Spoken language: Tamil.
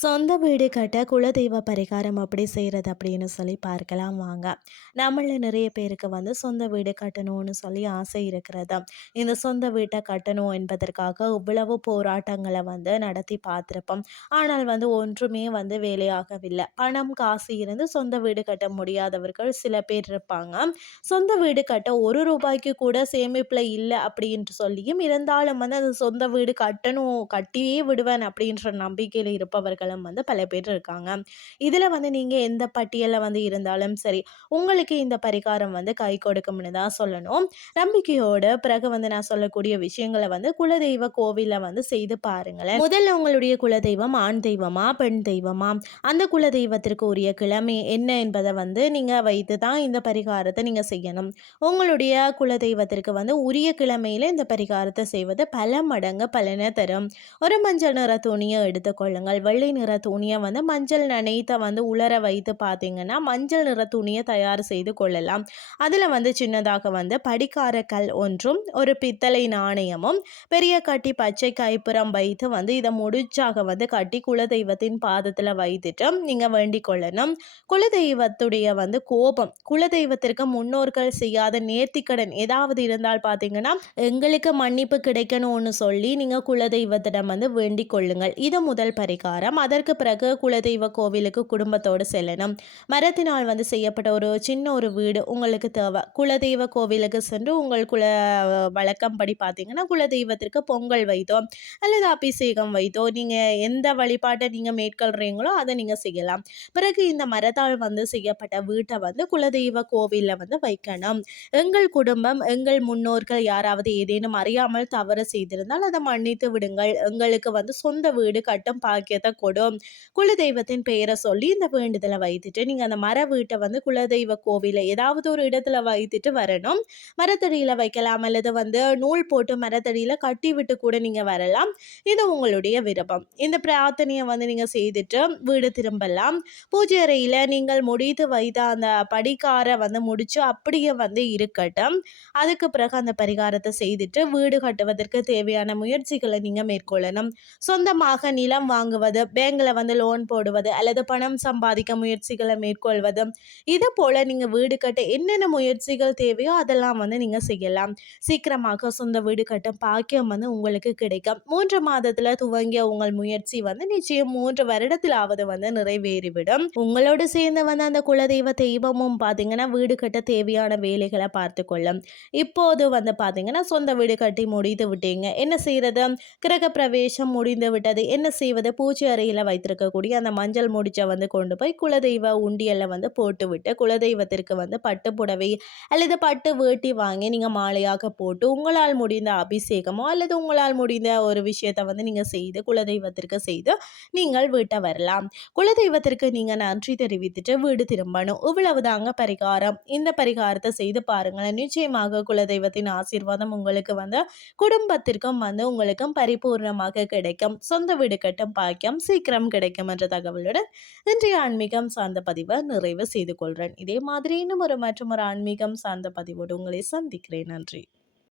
சொந்த வீடு கட்ட குலதெய்வ பரிகாரம் எப்படி செய்கிறது அப்படின்னு சொல்லி பார்க்கலாம் வாங்க. நம்மள நிறைய பேருக்கு வந்து சொந்த வீடு கட்டணும்னு சொல்லி ஆசை இருக்கிறது. இந்த சொந்த வீட்டை கட்டணும் என்பதற்காக இவ்வளவு போராட்டங்களை வந்து நடத்தி பார்த்துருப்போம். ஆனால் வந்து ஒன்றுமே வந்து வேலையாகவில்லை. பணம் காசு இருந்து சொந்த வீடு கட்ட முடியாதவர்கள் சில பேர் இருப்பாங்க. சொந்த வீடு கட்ட ஒரு ரூபாய்க்கு கூட சேமிப்பில் இல்லை அப்படின்ட்டு சொல்லியும் இருந்தாலும் வந்து அந்த சொந்த வீடு கட்டணும் கட்டியே விடுவேன் அப்படின்ற நம்பிக்கையில் இருப்பவர்களும் வந்து பல பேர் இருக்காங்க. இதில் வந்து நீங்கள் எந்த பட்டியலில் வந்து இருந்தாலும் சரி, உங்களுக்கு இந்த பரிகாரம் வந்து கை கொடுக்கும்னு தான் சொல்லணும். நம்பிக்கையோட பிறகு வந்து நான் சொல்லக்கூடிய விஷயங்களை வந்து குலதெய்வ கோவிலில் வந்து செய்து பாருங்களேன். முதல்ல உங்களுடைய குலதெய்வம் ஆண் தெய்வமா பெண் தெய்வமா, அந்த குலதெய்வத்திற்கு உரிய கிழமை என்ன என்பதை வந்து நீங்கள் வைத்து தான் இந்த பரிகாரத்தை நீங்கள் செய்யணும். உங்களுடைய குலதெய்வத்திற்கு வந்து உரிய கிழமையில் இந்த பரிகாரத்தை செய்வது பல மடங்கு பலனை தரும். ஒரு மஞ்சள் நிற துணியை எடுத்துக்கொள்ளுங்கள். வெள்ளை நிற துணியை வந்து மஞ்சள் நனைத்த வந்து உலர வைத்து பார்த்தீங்கன்னா மஞ்சள் நிற துணியை தயார் செய்து கொள்ளலாம். அதில் வந்து சின்னதாக வந்து படிக்கார கல் ஒன்றும் ஒரு பித்தளை நாணயமும் பெரிய கட்டி பச்சை கைப்புறம் வைத்து வந்து இதை முடிச்சாக வந்து கட்டி குலதெய்வத்தின் பாதத்தில் வைத்துட்டு நீங்கள் வேண்டிக் கொள்ளணும். குலதெய்வத்துடைய வந்து கோபம், குலதெய்வத்திற்கு முன்னோர்கள் செய்யாத நேர்த்திக்கடன் ஏதாவது இருந்தால் பார்த்தீங்கன்னா எங்களுக்கு மன்னிப்பு கிடைக்கணும்னு சொல்லி நீங்கள் குலதெய்வத்திடம் வந்து வேண்டிக் கொள்ளுங்கள். இது முதல் பரிகாரம். அதற்கு பிறகு குலதெய்வ கோவிலுக்கு குடும்பத்தோடு செல்லணும். மரத்தினால் வந்து செய்யப்பட்ட ஒரு சின்ன ஒரு வீடு உங்களுக்கு தேவை. குலதெய்வ கோவிலுக்கு சென்று உங்கள் வழக்கம் படி பார்த்தீங்கன்னா குலதெய்வத்திற்கு பொங்கல் வைத்தோ அல்லது அபிஷேகம் வைத்தோ நீங்கள் எந்த வழிபாட்டை நீங்கள் மேற்கொள்கிறீங்களோ அதை நீங்கள் செய்யலாம். பிறகு இந்த மரத்தால் வந்து செய்யப்பட்ட வீட்டை வந்து குலதெய்வ கோவிலில் வந்து வைக்கணும். எங்கள் குடும்பம், எங்கள் முன்னோர்கள் யாராவது ஏதேனும் அறியாமல் தவறு செய்திருந்தால் அதை மன்னித்து விடுங்கள். எங்களுக்கு வந்து சொந்த வீடு கட்டும் பாக்கியத்தை கொடும். குலதெய்வத்தின் பெயரை சொல்லி இந்த வேண்டுதலை வைத்துட்டு நீங்கள் அந்த மர வீட்டை வந்து குலதெய்வ கோவிலை ஏதாவது ஒரு இடத்துல வைத்துட்டு வரணும். மரத்தடியில் வைக்கலாம் அல்லது வந்து நூல் போட்டு மரத்தடியில் கட்டி விட்டு கூட நீங்கள் வரலாம். இது உங்களுடைய விருப்பம். இந்த பிரார்த்தனையை வந்து நீங்கள் செய்துட்டு வீடு திரும்பலாம். பூஜை அறையில் நீங்கள் முடித்து வைத்த அந்த படிக்கார வந்து முடிச்சு அப்படியே வந்து இருக்கட்டும். அதுக்கு பிறகு அந்த பரிகாரத்தை செய்துட்டு வீடு கட்டுவதற்கு தேவையான முயற்சிகளை நீங்கள் மேற்கொள்ளணும். சொந்தமாக நிலம் வாங்குவது, பேங்கில் வந்து லோன் போடுவது அல்லது பணம் சம்பாதிக்க முயற்சிகளை மேற்கொள்வது, இது போல் நீங்கள் வீடு கட்ட என்னென்ன முயற்சிகள் தேவையோ அதெல்லாம் வந்து நீங்கள் செய்யலாம். சீக்கிரமாக சொந்த வீடு கட்டும் பாக்கியம் வந்து உங்களுக்கு கிடைக்கும். 3 மாதத்தில் துவங்கிய உங்கள் முயற்சி வந்து நிச்சயம் 3 வருடத்திலாவது வந்து நிறைவேறிவிடும். உங்களோடு சேர்ந்து வந்து அந்த குலதெய்வ தெய்வமும் பார்த்தீங்கன்னா வீடு கட்ட தேவையான வேலைகளை பார்த்து கொள்ளும். இப்போது வந்து பார்த்தீங்கன்னா சொந்த வீடு கட்டி முடித்து விட்டீங்க, என்ன செய்கிறது? கிரக பிரவேசம் முடிந்து விட்டது, என்ன செய்வது? பூஜை அறையில் வைத்திருக்கக்கூடிய அந்த மஞ்சள் முடிச்சை வந்து கொண்டு போய் குலதெய்வ உண்டியலில் வந்து போட்டுவிட்டு குலதெய்வத்திற்கு வந்து பட்டு புடவை அல்லது பட்டு வேட்டி வாங்கி நீங்கள் மாலையாக போட்டு உங்களால் முடிந்த அபிஷேகமோ அல்லது உங்களால் முடிந்த ஒரு விஷயத்தை வந்து நீங்கள் செய்து குலதெய்வத்திற்கு செய்து நீங்கள் வீட்டை வரலாம். குலதெய்வத்திற்கு நீங்கள் நன்றி தெரிவித்துட்டு வீடு திரும்பணும். இவ்வளவுதாங்க பரிகாரம். இந்த பரிகாரத்தை செய்து பாருங்களேன். நிச்சயமாக குலதெய்வத்தின் ஆசீர்வாதம் உங்களுக்கு வந்து குடும்பத்திற்கும் வந்து உங்களுக்கும் பரிபூர்ணமாக கிடைக்கும். சொந்த வீடு கட்டும் பாக்கியம் சீக்கிரம் கிடைக்கும் என்ற தகவலுடன் இன்றைய ஆன்மீகம் சார்ந்த பதிவை நிறைவு செய்து கொள்கிறேன். இதே மாதிரி இன்னும் மற்றும் ஒரு ஆன்மீகம் சார்ந்த பதிவோடு உங்களை சந்திக்கிறேன். நன்றி.